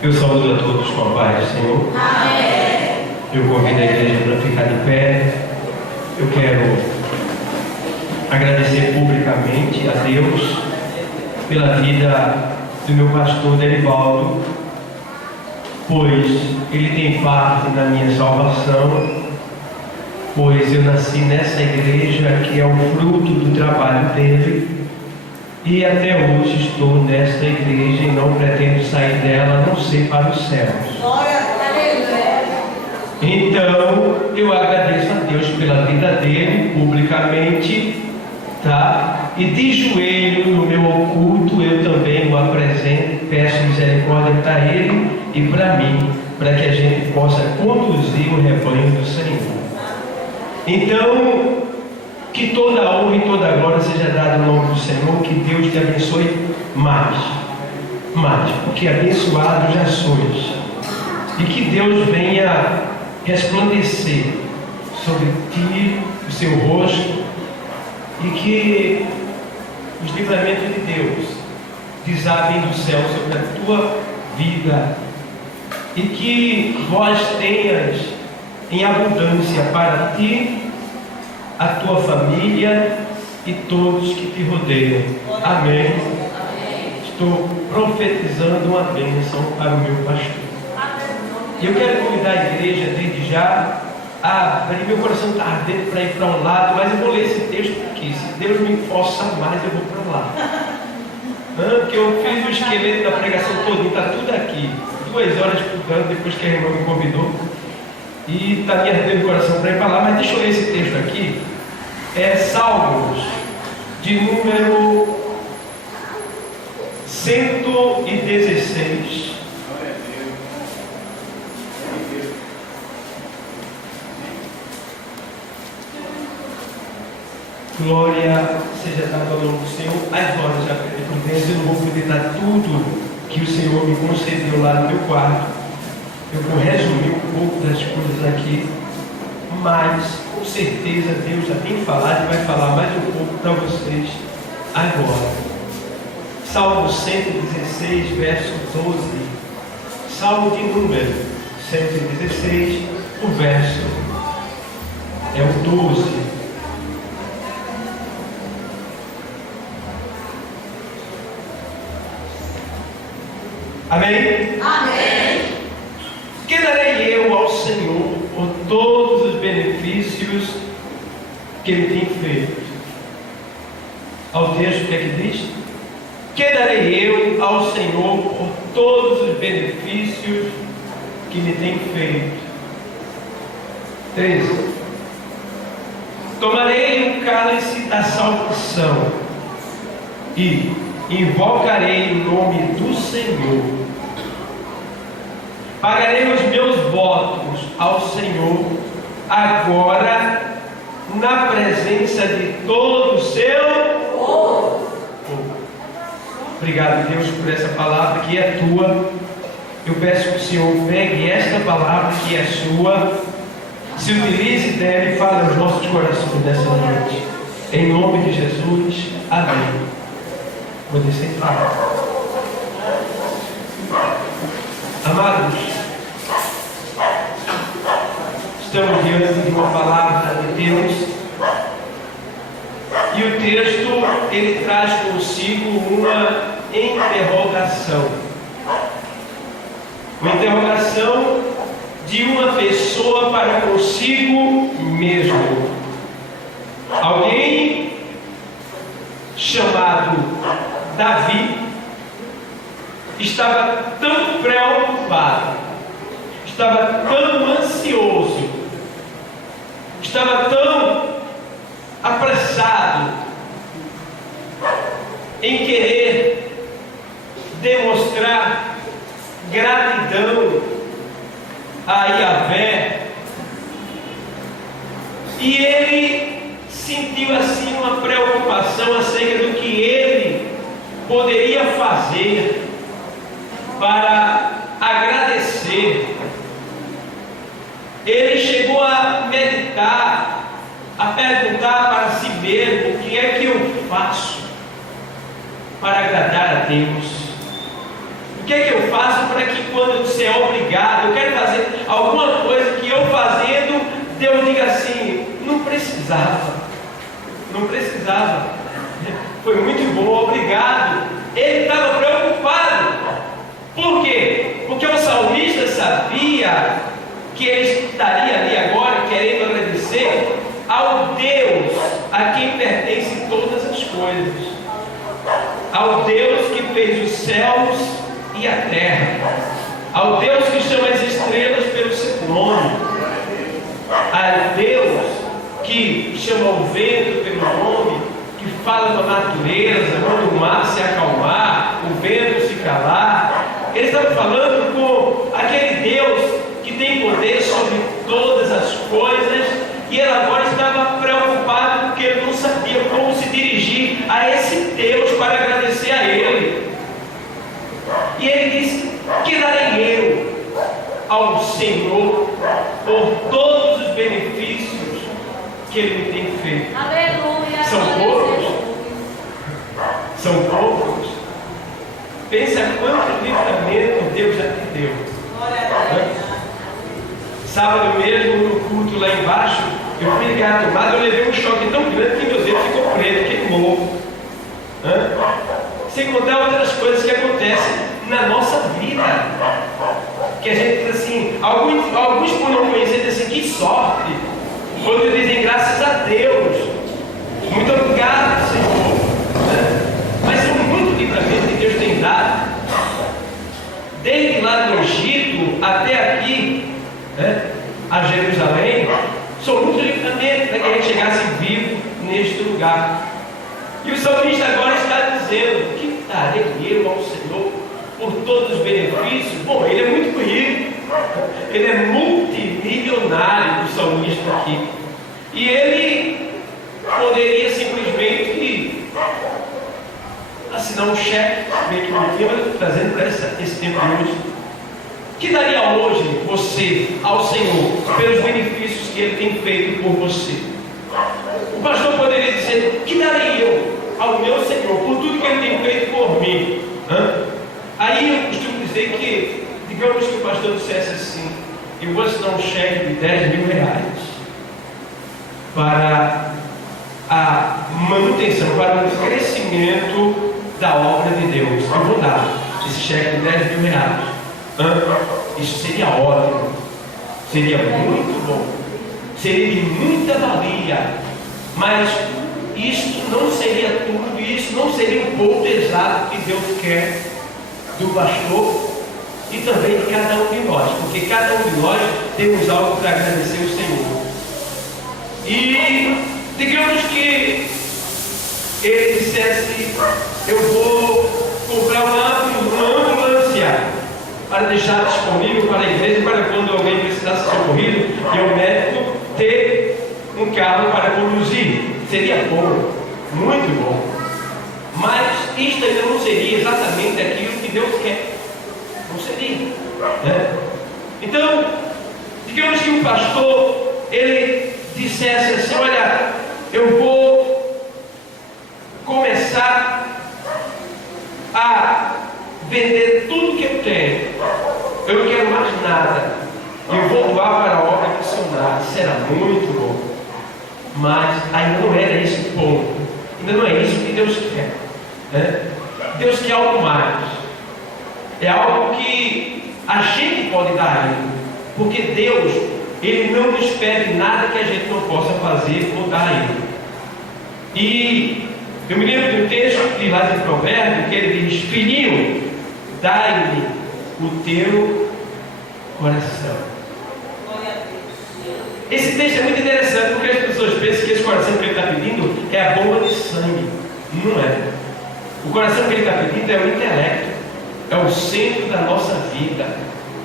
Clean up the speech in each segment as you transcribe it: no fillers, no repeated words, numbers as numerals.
Eu saúdo a todos com a paz do Senhor. Amém. Eu convido a igreja para ficar de pé. Eu quero agradecer publicamente a Deus pela vida do meu pastor Derivaldo, pois ele tem parte na minha salvação, pois eu nasci nessa igreja que é o fruto do trabalho dele, e até hoje estou nesta igreja e não pretendo sair dela, a não ser para os céus. Então eu agradeço a Deus pela vida dele publicamente, tá? E de joelho no meu oculto eu também o apresento, peço misericórdia para ele e para mim, para que a gente possa conduzir o rebanho do Senhor. Então, que toda a honra e toda a glória seja dada ao nome do Senhor, que Deus te abençoe mais, porque abençoado já sois, e que Deus venha resplandecer sobre ti o seu rosto, e que os livramentos de Deus desabem do céu sobre a tua vida, e que vós tenhas em abundância para ti, a tua família e todos que te rodeiam. Amém. Estou profetizando uma bênção para o meu pastor. E eu quero convidar a igreja desde já a abrir. Meu coração está ardendo para ir para um lado, mas eu vou ler esse texto aqui. Se Deus me força mais, eu vou para lá. Porque eu fiz o esqueleto da pregação todo, está tudo aqui. 2 horas estudando depois que a irmã me convidou. E está me ardendo o coração para ir para lá, mas deixa eu ler esse texto aqui. É Salmos, de número 116. Glória seja dada ao nome do Senhor. As horas já pedi prudência, eu não vou poder dar tudo que o Senhor me concedeu lá no meu quarto. Eu vou resumir um pouco das coisas aqui, mas com certeza Deus já tem falado e vai falar mais um pouco para vocês agora. Salmo 116, verso 12. Salmo de número 116, o verso é o 12. Amém? Amém. Que darei eu ao Senhor por todos os benefícios que Ele tem feito? Ao texto, o que é que diz? Que darei eu ao Senhor por todos os benefícios que me tem feito? 13. Tomarei o cálice da salvação e invocarei o nome do Senhor. Pagarei os meus votos ao Senhor agora na presença de todo o seu povo. Obrigado, Deus, por essa palavra que é tua. Eu peço que o Senhor pegue esta palavra que é sua, se utilize dela e fale aos nossos corações nessa noite. Em nome de Jesus, amém. Vou descer e falar. Amados, estamos diante de uma palavra de Deus, e o texto ele traz consigo uma interrogação. Uma interrogação de uma pessoa para consigo mesmo. Alguém chamado Davi estava tão preocupado, estava tão ansioso, estava tão apressado em querer demonstrar gratidão a Yahvé, e ele sentiu assim uma preocupação acerca do que ele poderia fazer para agradecer. Ele chegou a meditar, a perguntar para si mesmo: o que é que eu faço para agradar a Deus? O que é que eu faço para que quando precisava. Não precisava. Foi muito bom, obrigado. Ele estava preocupado. Por quê? Porque o salmista sabia que ele estaria ali agora querendo agradecer ao Deus a quem pertencem todas as coisas, ao Deus que fez os céus e a terra, ao Deus que chama as estrelas pelo seu nome, ao Deus que chama o vento pelo nome, que fala com a natureza, quando o mar se acalmar, o vento se calar. Ele estava falando com aquele Deus que tem poder sobre todas as coisas, e ele agora estava preocupado porque ele não sabia como se dirigir a esse Deus para agradecer a ele. E ele disse: que darei eu ao Senhor por todos os benefícios que ele me tem feito? Aleluia. São poucos? São poucos? Pensa quanto livramento Deus já te deu. Sábado mesmo, no culto lá embaixo, eu fui ligar a tomada, eu levei um choque tão grande que meu dedo ficou preto, queimou. Sem contar outras coisas que acontecem na nossa vida. Que a gente diz assim, alguns por não conhecer dizem assim, que sorte. Outros dizem graças a Deus. Muito obrigado, Senhor. Mas são muito livramentos que Deus tem dado. Desde lá do Egito até aqui, a Jerusalém, são muitos livramentos para que a gente chegasse vivo neste lugar. E o salmista agora está dizendo: que darei eu ao Senhor por todos os benefícios? Bom, ele é muito rico, ele é multimilionário, o salmista aqui, e ele poderia simplesmente assinar um cheque, meio que não tinha, mas trazendo para esse tempo de hoje. Que daria hoje você ao Senhor pelos benefícios que Ele tem feito por você? O pastor poderia dizer: que darei eu ao meu Senhor por tudo que Ele tem feito por mim? Aí eu costumo dizer que, digamos que o pastor dissesse assim: eu vou assinar um cheque de 10 mil reais para a manutenção, para o crescimento da obra de Deus. Eu vou dar esse cheque de 10 mil reais. Isso seria ótimo, seria muito bom, seria de muita valia, mas isso não seria tudo, isso não seria um pouco exato que Deus quer do pastor e também de cada um de nós, porque cada um de nós temos algo para agradecer ao Senhor. E digamos que ele dissesse: eu vou comprar uma ambulância para deixar disponível para a igreja, para quando alguém precisasse ser socorrido e o médico ter um carro para conduzir. Seria bom, muito bom, mas isto ainda não seria exatamente aquilo que Deus quer. Não seria, Então, digamos que o pastor ele dissesse assim: olha, eu vou começar a vender tudo que eu tenho, eu não quero mais nada, eu vou doar para a obra missionária. Será muito bom, mas ainda não era esse o ponto, ainda não é isso que Deus quer, Deus quer algo mais, é algo que a gente pode dar a Ele, porque Deus, Ele não nos pede nada que a gente não possa fazer ou dar a Ele. E eu me lembro de um texto de lá de Provérbio que ele diz: filhinho, dai-me o teu coração. Esse texto é muito interessante, porque as pessoas pensam que esse coração que ele está pedindo é a bomba de sangue. Não é. O coração que ele está pedindo é o intelecto, é o centro da nossa vida,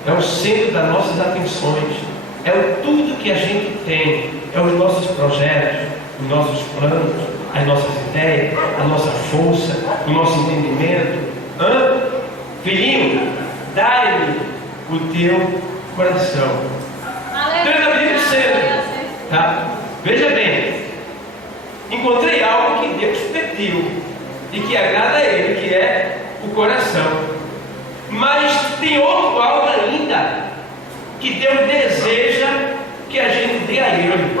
é o centro das nossas atenções, é o tudo que a gente tem, é os nossos projetos, os nossos planos, as nossas ideias, a nossa força, o nosso entendimento. Filhinho, dai-me o teu coração. Então ele está pedindo cedo, tá? Veja bem, encontrei algo que Deus pediu e que agrada a Ele, que é o coração. Mas tem outro algo ainda que Deus deseja que a gente dê a Ele.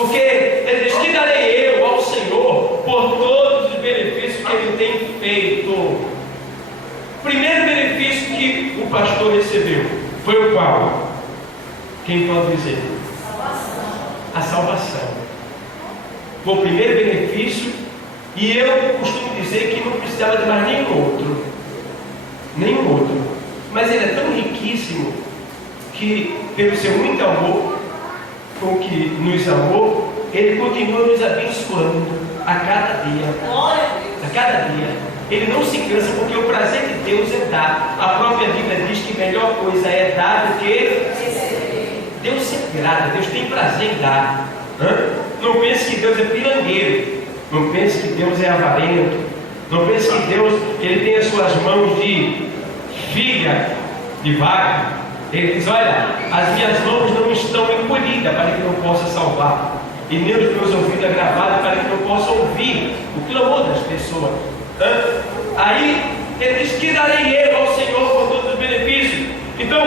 Porque ele diz: que darei eu ao Senhor por todos os benefícios que ele tem feito? O primeiro benefício que o pastor recebeu foi o qual? Quem pode dizer? A salvação. Foi o primeiro benefício, e eu costumo dizer que não precisava de mais nenhum outro. Nenhum outro. Mas ele é tão riquíssimo que, pelo seu muito amor com que nos amou, ele continua nos abençoando a cada dia. A cada dia. Ele não se cansa, porque o prazer de Deus é dar. A própria Bíblia diz que melhor coisa é dar do que receber. Deus se agrada, Deus tem prazer em dar. Não pense que Deus é pirangueiro. Não pense que Deus é avarento. Não pense que Deus ele tem as suas mãos de filha de vaca. Ele diz: olha, as minhas mãos não estão encolhidas para que eu possa salvar, e nem os meus ouvidos agravados para que eu possa ouvir o clamor das pessoas. Aí ele diz: que darei eu ao Senhor por todos os benefícios. Então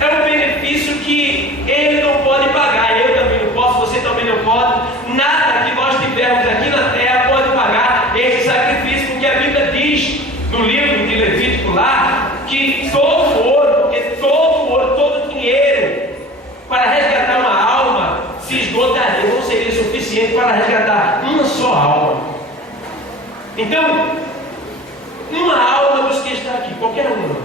é um benefício que ele não pode pagar. Eu também não posso, você também não pode. Nada que nós tivermos aqui na terra pode pagar esse sacrifício, porque a Bíblia diz no livro de Levítico lá que todo ouro, todo dinheiro para resgatar uma alma se esgotaria, não seria suficiente para resgatar uma só alma. Então, uma alma dos que está aqui, qualquer uma,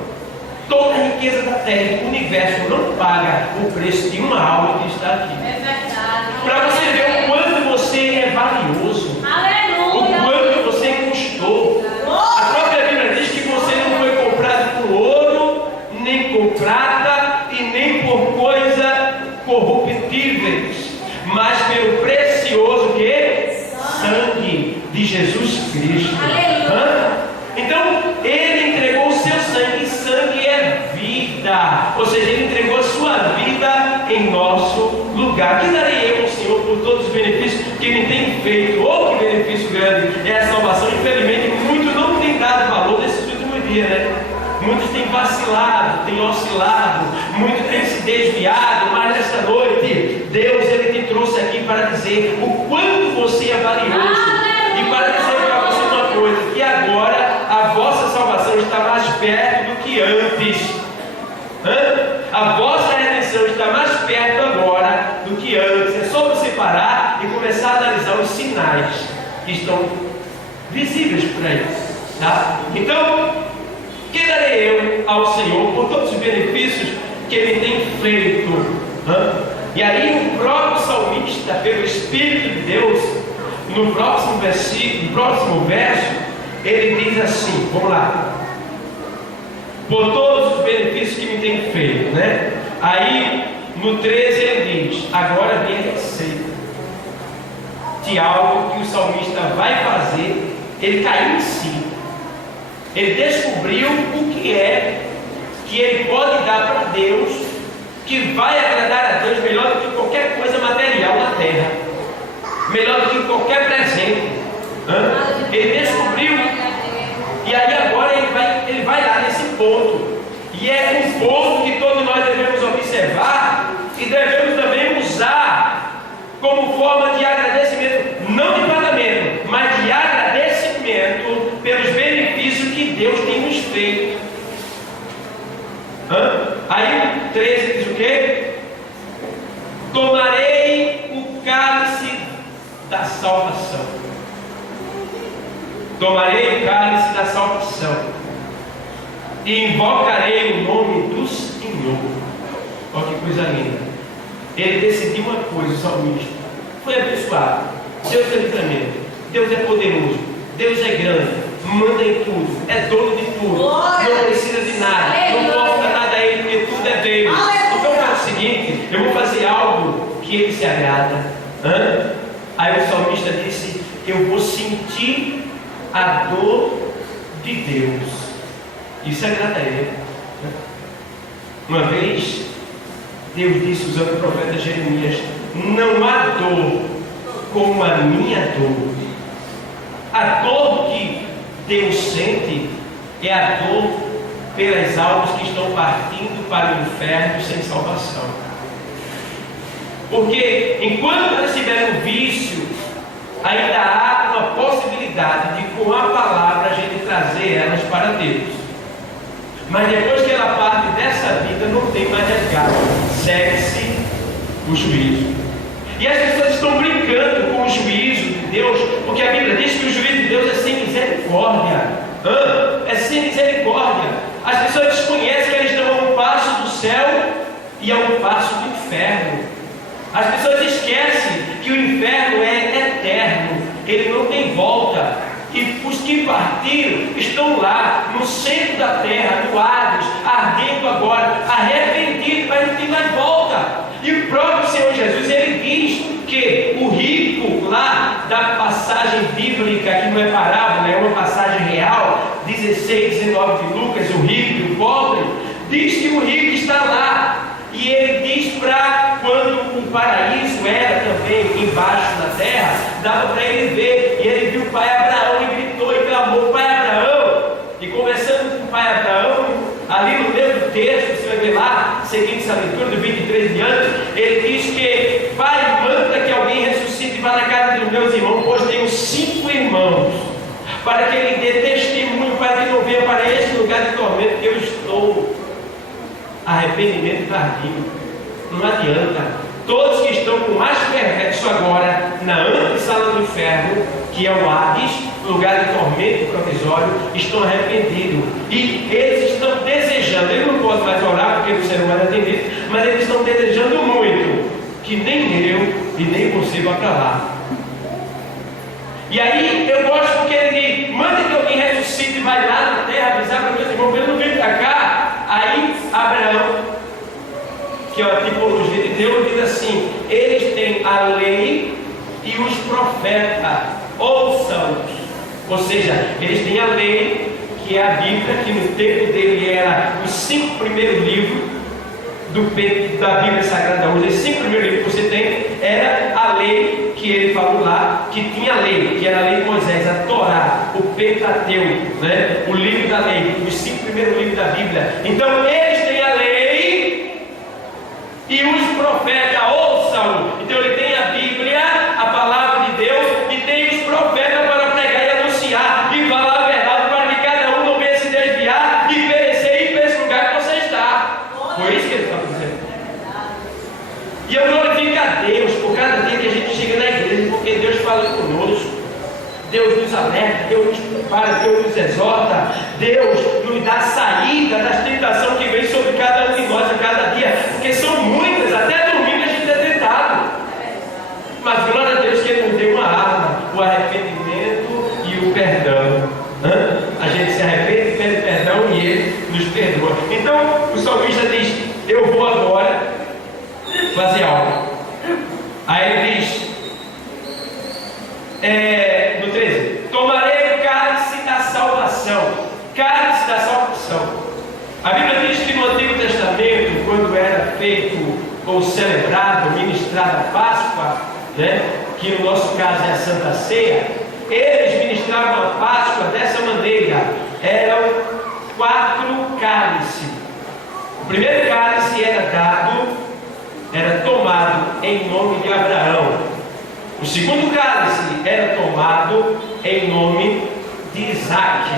toda a riqueza da terra, o universo não paga o preço de uma alma que está aqui. É verdade. Para você ver o quanto você é valioso. Aleluia. O quanto você custou. A própria Bíblia diz que você não foi comprado com ouro, nem com prata e nem por coisas corruptíveis, mas pelo precioso que? Sangue de Jesus Cristo. Então ele entregou o seu sangue, e sangue é vida, ou seja, ele entregou a sua vida em nosso lugar. Que darei eu ao Senhor por todos os benefícios que me tem feito? Oh, que benefício grande é a salvação. Infelizmente muitos não têm dado valor nesses últimos dias, né? Muitos têm vacilado, têm oscilado, muitos têm se desviado, mas nessa noite Deus ele te trouxe aqui para dizer o quanto você é valioso. E para dizer para você uma coisa, que agora a vossa salvação está mais perto do que antes. A vossa redenção está mais perto agora do que antes. É só você parar e começar a analisar os sinais que estão visíveis por aí, tá? Então, que darei eu ao Senhor por todos os benefícios que Ele tem feito? E aí o próprio salmista, pelo Espírito de Deus, no próximo versículo, no próximo verso, ele diz assim, vamos lá: por todos os benefícios que me tem feito, né? Aí no 13 ele diz: agora vem a receita de algo que o salmista vai fazer. Ele caiu em si, ele descobriu o que é que ele pode dar para Deus, que vai agradar a Deus melhor do que qualquer coisa material na terra, melhor do que qualquer presente. Ele descobriu, e aí agora ele vai lá nesse ponto, e é um ponto que todos nós devemos observar e devemos também usar como forma de agradecimento, não de pagamento, mas de agradecimento pelos benefícios que Deus tem nos feito. Aí o 13 diz o quê? Tomarei o cálice da salvação. Tomarei o cálice da salvação e invocarei o nome do Senhor. Olha que coisa linda. Ele decidiu uma coisa, o salmista. Foi abençoado. Deus é tremendo. Deus é poderoso. Deus é grande. Manda em tudo. É dono de tudo. Não precisa de nada. Não falta nada a Ele, porque tudo é dele. Então faz o seguinte: eu vou fazer algo que Ele se agrada. Aí o salmista disse: eu vou sentir a dor de Deus. Isso agrada a Ele. Uma vez Deus disse, usando o profeta Jeremias: não há dor como a minha dor. A dor que Deus sente é a dor pelas almas que estão partindo para o inferno sem salvação. Porque enquanto elas estiverem no vício, ainda há uma possibilidade de, com a palavra, a gente trazer elas para Deus. Mas depois que ela parte dessa vida, não tem mais resgate. Segue-se o juízo. E as pessoas estão brincando com o juízo de Deus, porque a Bíblia diz que o juízo de Deus é sem misericórdia. É sem misericórdia. As pessoas desconhecem que eles estão a um passo do céu e a um passo do inferno. As pessoas esquecem que o inferno é eterno, ele não tem volta. E os que partiram estão lá, no centro da terra, no Hades, ardendo agora, arrependidos, mas não tem mais volta. E o próprio Senhor Jesus, ele diz que o rico, lá da passagem bíblica, que não é parábola, é uma passagem real, 16, 19 de Lucas, o rico e o pobre, diz que o rico está lá. E ele diz para quando o paraíso era também embaixo da terra, dava para ele ver, e ele viu o pai Abraão e gritou e clamou: Pai Abraão. E conversando com o pai Abraão, ali no mesmo texto, você vai ver lá, seguindo essa leitura do 23 em diante, ele diz que: Pai, manda que alguém ressuscite para a casa dos meus irmãos, pois tenho 5 irmãos, para que ele dê testemunho, para que não venha para este lugar de tormento que eu estou. Arrependimento tardio, não adianta. Todos que estão com mais perverso agora na antessala do inferno, que é o Hades, lugar de tormento provisório, estão arrependidos. E eles estão desejando, eles não podem mais orar porque o ser humano é atendido, mas eles estão desejando muito que nem eu e nem você vá para lá. E aí eu gosto porque ele diz: manda que alguém ressuscite e vai lá na terra avisar para meus irmãos, ele não vem para cá. Aí Abraão, que é a tipologia de Deus, diz assim: eles têm a lei e os profetas, ouçam-os. Ou seja, eles têm a lei, que é a Bíblia, que no tempo dele era os 5 primeiros livros da Bíblia Sagrada. Hoje, os 5 primeiros livros que você tem, era a lei que ele falou lá, que tinha a lei, que era a lei de Moisés, a Torá, o Pentateuco, né? O livro da lei, os 5 primeiros livros da Bíblia. Então eles têm a lei e os profetas ouçam. Então ele tem a Bíblia, a palavra de Deus, e tem os profetas para pregar e anunciar e falar a verdade, para que cada um não venha se desviar e perecer e ir para esse lugar que você está. Foi isso que ele está dizendo. E eu glorifico a Deus por cada dia que a gente chega na igreja, porque Deus fala conosco, Deus nos alerta, Deus nos prepara, Deus nos exorta, Deus nos dá saída das tentações que vem sobre cada um de nós a cada dia, porque são muitas, até dormindo a gente é tentado. Mas glória a Deus que Ele nos deu uma arma, o arrependimento e o perdão. A gente se arrepende, pede perdão e Ele nos perdoa. Então o salmista diz: eu vou agora fazer algo. Aí ele diz, no 13: tomarei o cálice da salvação. Cálice da salvação. A Bíblia diz que no Antigo Testamento, quando era feito ou celebrado, ministrado a Páscoa, né, que no nosso caso é a Santa Ceia, eles ministravam a Páscoa dessa maneira: eram 4 cálices. O primeiro cálice era tomado em nome de Abraão. O segundo cálice era tomado em nome de Isaac.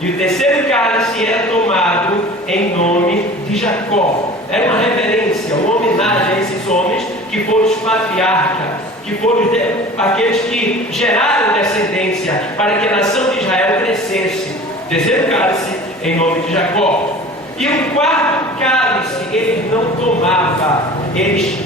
E o terceiro cálice era tomado em nome de Jacó. Era uma reverência, uma homenagem a esses homens que foram os patriarcas, que foram aqueles que geraram descendência para que a nação de Israel crescesse. O terceiro cálice em nome de Jacó. E o quarto cálice eles não tomavam, eles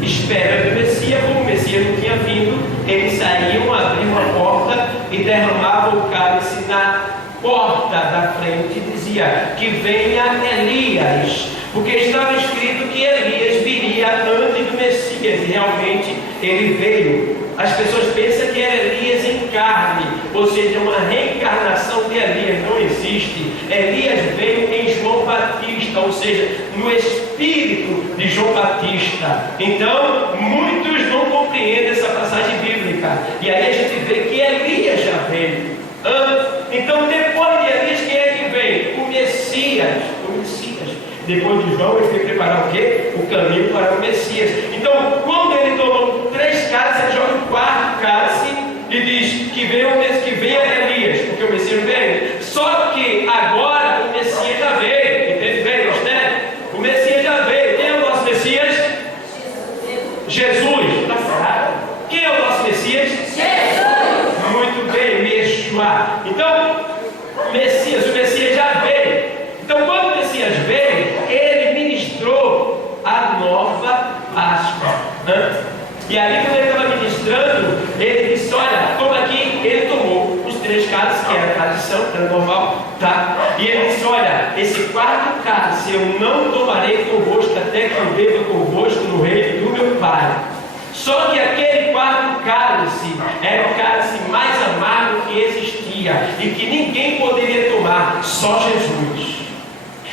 esperando o Messias. Como o Messias não tinha vindo, eles saíam, abriam a porta e derramavam o cálice na porta da frente e dizia que venha Elias, porque estava escrito que Elias viria antes do Messias, e realmente ele veio. As pessoas pensam que era Elias em carne, ou seja, uma reencarnação de Elias. Não existe. Elias veio em João Batista, ou seja, no espírito de João Batista. Então, muitos não compreendem essa passagem bíblica, e aí a gente vê que Elias já veio. Então, depois de Elias, quem é que vem? O Messias. depois de João, ele foi preparar o quê? O caminho para o Messias. Então, quando ele tomou 3 cálices, ele joga o 4º cálice e diz que venha Elias, porque o Messias veio. Só que agora o Messias já veio. Entende bem, né? O Messias já veio. Quem é o nosso Messias? Jesus. Está claro. Quem é o nosso Messias? Jesus. Muito bem, Yeshua. Então, o Messias já veio. Então, quando o Messias veio, ele ministrou a nova Páscoa. E ali, quando ele estava ministrando, ele disse: olha, toma aqui. Ele tomou os 3 cálices, que era a tradição, era normal, tá? E ele disse: olha, esse 4º cálice eu não tomarei convosco até que eu beba convosco no reino do meu Pai. Só que aquele 4º cálice era o cálice mais amargo que existia e que ninguém poderia tomar, só Jesus.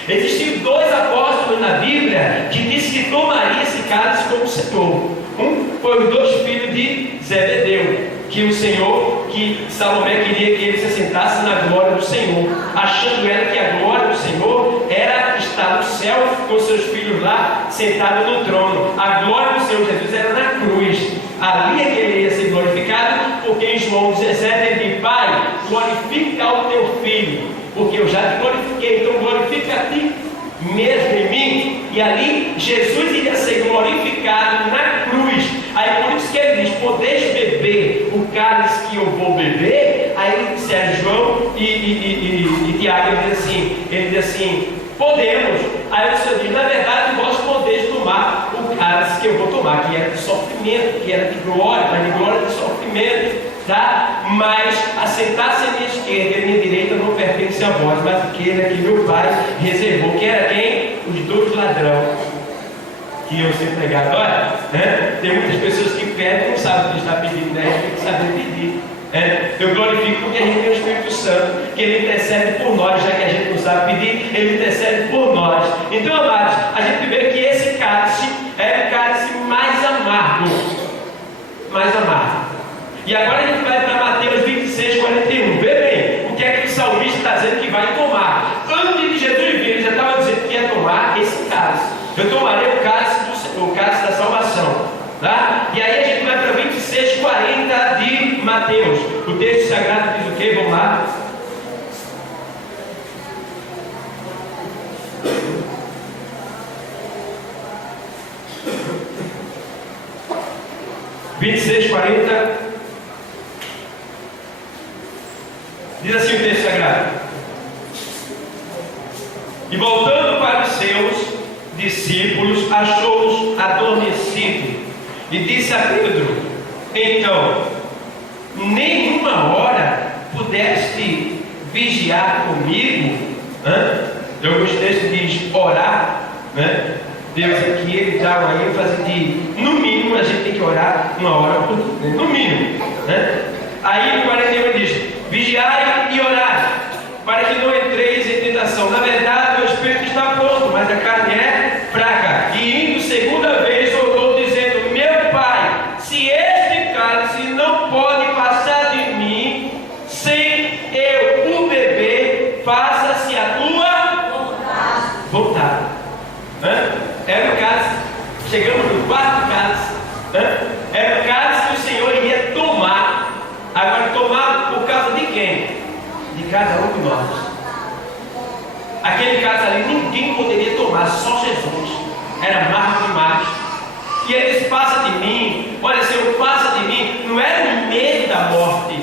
Existiam 2 apóstolos na Bíblia que disse que tomaria esse cálice como Senhor. Um foi os 2 filhos de Zebedeu, que Salomé queria que ele se assentasse na glória do Senhor, achando ela que a glória do Senhor era estar no céu com seus filhos lá, sentado no trono. A glória do Senhor Jesus era na cruz. Ali é que ele ia ser glorificado, porque em João 17 ele diz: Pai, glorifica o teu filho, porque eu já te glorifiquei, então glorifica a ti mesmo em mim. E ali Jesus iria ser glorificado na cruz. Aí por isso que ele diz: podeis beber o cálice que eu vou beber. Aí ele disse a João e Tiago, ele diz assim: podemos. Aí o Senhor diz: na verdade vós podeis tomar o cálice que eu vou tomar, que era de sofrimento, que era de glória, mas de glória de sofrimento. Tá? Mas assentar-se à minha esquerda e à minha direita não pertence a vós, mas aquele que meu Pai reservou. Que era quem? Os 2 ladrões que iam ser pregados. Olha, né? Tem muitas pessoas que pedem e não sabem o que está pedindo, né? A gente tem que saber pedir. Eu glorifico porque a gente tem o Espírito Santo, que ele intercede por nós, já que a gente não sabe pedir, ele intercede por nós. Então, amados, a gente vê que esse cálice é o cálice mais amargo. Mais amargo. E agora a gente vai para Mateus 26, 41. Vê bem o que é que o salmista está dizendo que vai tomar. Antes de Jesus vir, ele já estava dizendo que ia tomar esse cálice. Eu tomarei o cálice da salvação. Tá? E aí a gente vai para 26, 40 de Mateus. O texto sagrado diz o quê? Vamos lá. Diz assim o texto sagrado: e voltando para os seus discípulos, achou-os adormecidos, e disse a Pedro: então, nenhuma hora pudeste vigiar comigo? Alguns textos diz orar, né? Deus aqui, ele dá uma ênfase de, no mínimo, a gente tem que orar 1 hora por dia, no mínimo, né? Aí no 41 diz: vigiai e orai, para que não entreis em tentação. Na verdade, o espírito está pronto, mas a carne é fraca. E indo 2ª vez, orou, dizendo: meu Pai, se este cálice não pode passar de mim, sem eu o beber, faça-se a tua vontade. Era o cálice. Chegamos no 4º cálice. Era o cálice que o Senhor iria tomar. Agora, tomar por causa de quem? De cada um de nós. Aquele cálice ali ninguém poderia tomar, só Jesus. Era amargo demais. E ele disse: passa de mim. Olha, Senhor, passa de mim. Não era o medo da morte,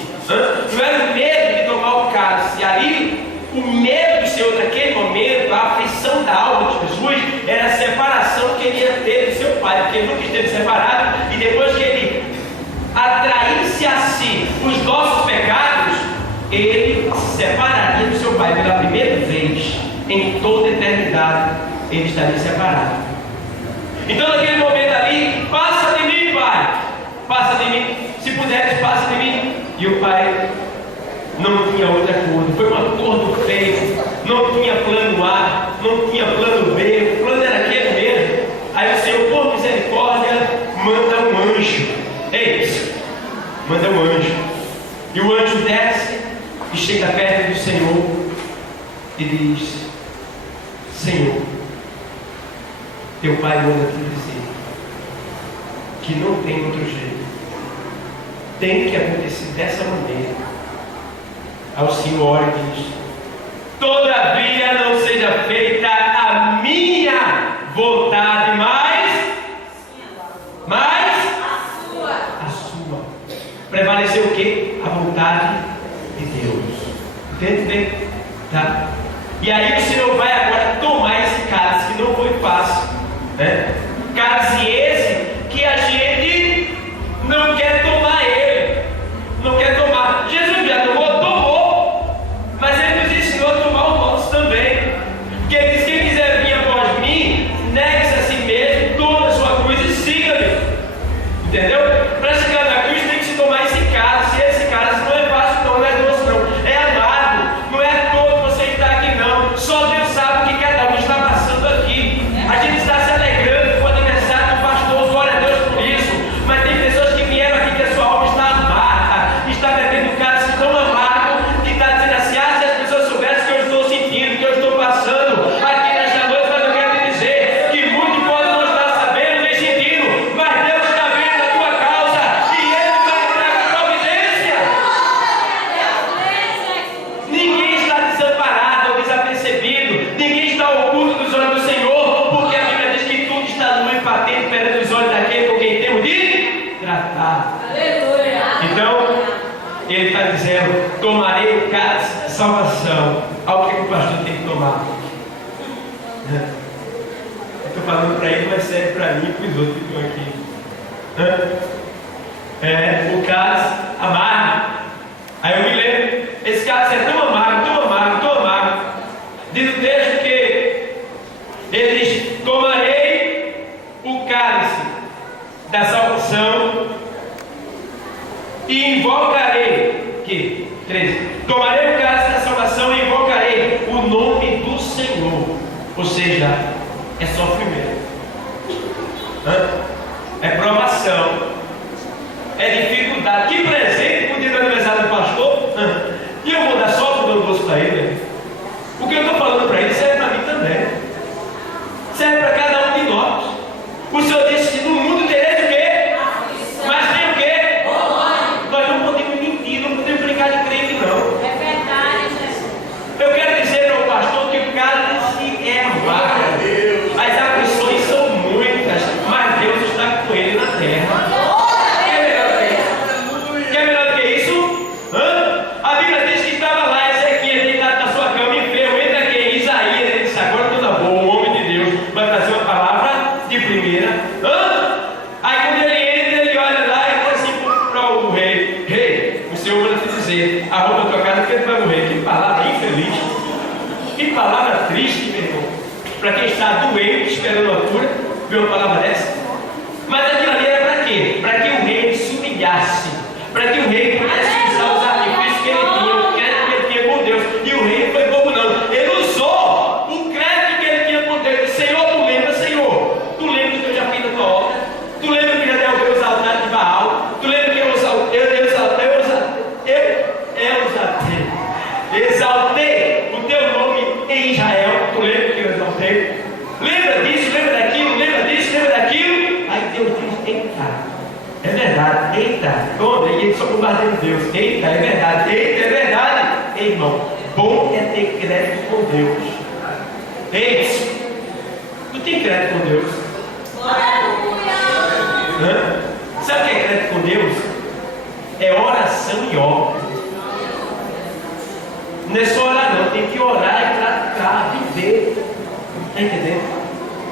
não era o medo de tomar o cálice. Ali, o medo do Senhor naquele momento, a aflição da alma de Jesus, era a separação que ele ia ter do seu Pai, porque ele nunca esteve separado. E depois que ele atraísse a si os nossos pecados, ele se separaria do seu Pai pela primeira vez em toda a eternidade. Ele estaria separado. Então naquele momento ali: passa de mim, Pai, passa de mim, se puderes, passa de mim. E o Pai não tinha outro acordo, foi um acordo feito, não tinha plano A, não tinha plano B, o plano era aquele mesmo. Aí o Senhor, por misericórdia, manda um anjo. Ei, manda um anjo. E o anjo desce e chega perto do Senhor e diz: Senhor, Teu pai manda te dizer que não tem outro jeito. Tem que acontecer dessa maneira. Ao Senhor ora e diz: todavia não seja feita a minha vontade, mas a sua. Prevaleceu o quê? A vontade de Deus. Entende bem? Tá? E aí o Senhor vai agora tomar esse cálice, que não foi fácil, né? Cálice esse que a gente não quer tomar ele. Não quer tomar. Jesus já tomou, mas ele nos ensinou a tomar o nosso também. Porque ele diz: quem quiser vir após mim, negue-se a si mesmo, toma a sua cruz e siga-me. Entendeu? Para chegar na cruz tem que se tomar esse cálice. E esse cálice não é fácil, não é doce, não. É amargo. Não é à toa que você está aqui, não. Só Deus sabe o que cada um está passando aqui. A gente está se alegrando com o aniversário do pastor, glória a Deus por isso. Mas tem pessoas que vieram aqui que a sua alma está amarga, está bebendo cálice tão amargo, que está dizendo assim: ah, se as pessoas soubessem o que eu estou sentindo, o que eu estou passando aqui nesta noite, mas eu quero te dizer que muito pode não estar sabendo nem sentindo, mas Deus está vendo a tua causa e Ele vai entrar com providência. Ninguém está desamparado ou desapercebido, ninguém está oculto dos olhos do Senhor, porque a Bíblia diz que tudo está nu e patente perante os olhos daquele com quem temos de tratar. Então, ele está dizendo: tomarei o cálice de salvação. Algo que o pastor tem que tomar. Eu estou falando para ele, mas serve para mim e para os outros que estão aqui. O cálice amargo. Aí eu me lembro: esse cálice é tão amargo, tão amargo, tão amargo. Diz o texto que ele diz: tomarei o cálice da salvação e invocarei, que 13, tomarei o cálice da salvação e invocarei o nome do Senhor. Ou seja, é sofrimento, é provação, é dificuldade. Que presente no dia do aniversário do pastor, e eu vou dar só o meu doce para ele. O que eu estou falando para ele serve para mim também, serve para cada um de nós. O Senhor disse que no mundo tereis o quê? Mas tem o quê? Nós não podemos mentir, não podemos brincar de crente, não. É verdade, Jesus. Eu quero dizer ao pastor que o cálice é amargo. As aflições são muitas, mas Deus está com ele na terra. Quer melhor do que isso? Quer melhor do que isso? A Bíblia diz que estava lá Ezequias deitado na sua cama enfermo. Entra aqui em Isaías, ele disse: agora toda boa, o homem de Deus vai trazer uma palavra de primeira. Aí quando ele entra, ele olha lá e diz assim para o rei: rei, o Senhor manda te dizer, arruma a tua casa porque ele vai morrer. Que palavra infeliz, que palavra triste, meu irmão, para quem está doente esperando a cura, ver uma palavra dessa. Mas aquilo ali era para quê? Para que o rei se humilhasse, para que o rei pudesse usar os artifícios que ele tinha, o crédito que ele tinha por Deus. E o rei não foi bobo, não. Ele usou o crédito que ele tinha por Deus. Senhor, tu lembra, Senhor? Tu lembra que eu já fiz na tua obra? Tu lembra que já derrubei os altares de Baal? Tu lembra que eu exaltei o teu nome em Israel? Tu lembra que eu exaltei? Lembra disso, lembra daquilo, lembra disso, lembra daquilo? Aí Deus diz: eita, é verdade, eita, toma, e ele só bombardeia Deus: eita, é verdade, eita, é verdade. Ei, irmão, bom é ter crédito com Deus. Ei, tu tem crédito com Deus? Sabe o que é crédito com Deus? É oração e obra. Não é só orar, não, tem que orar e praticar, viver. Está entendendo?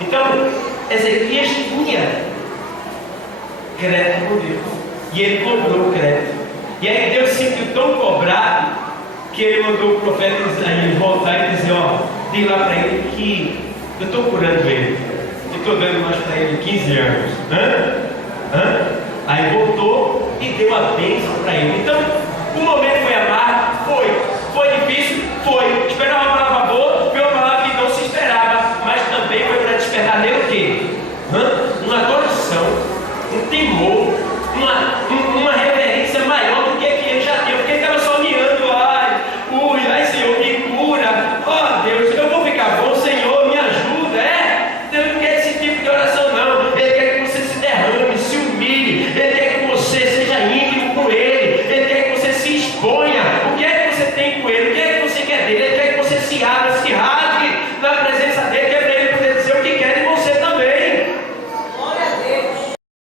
Então, Ezequias tinha crédito com Deus e ele cobrou o crédito. E aí Deus se sentiu tão cobrado que ele mandou o profeta Isaías voltar e dizer: ó, diga lá para ele que eu estou curando ele e estou dando mais para ele 15 anos. Aí voltou e deu a bênção para ele. Então, o momento foi amargo? Foi difícil? Foi. Esperava uma palavra boa?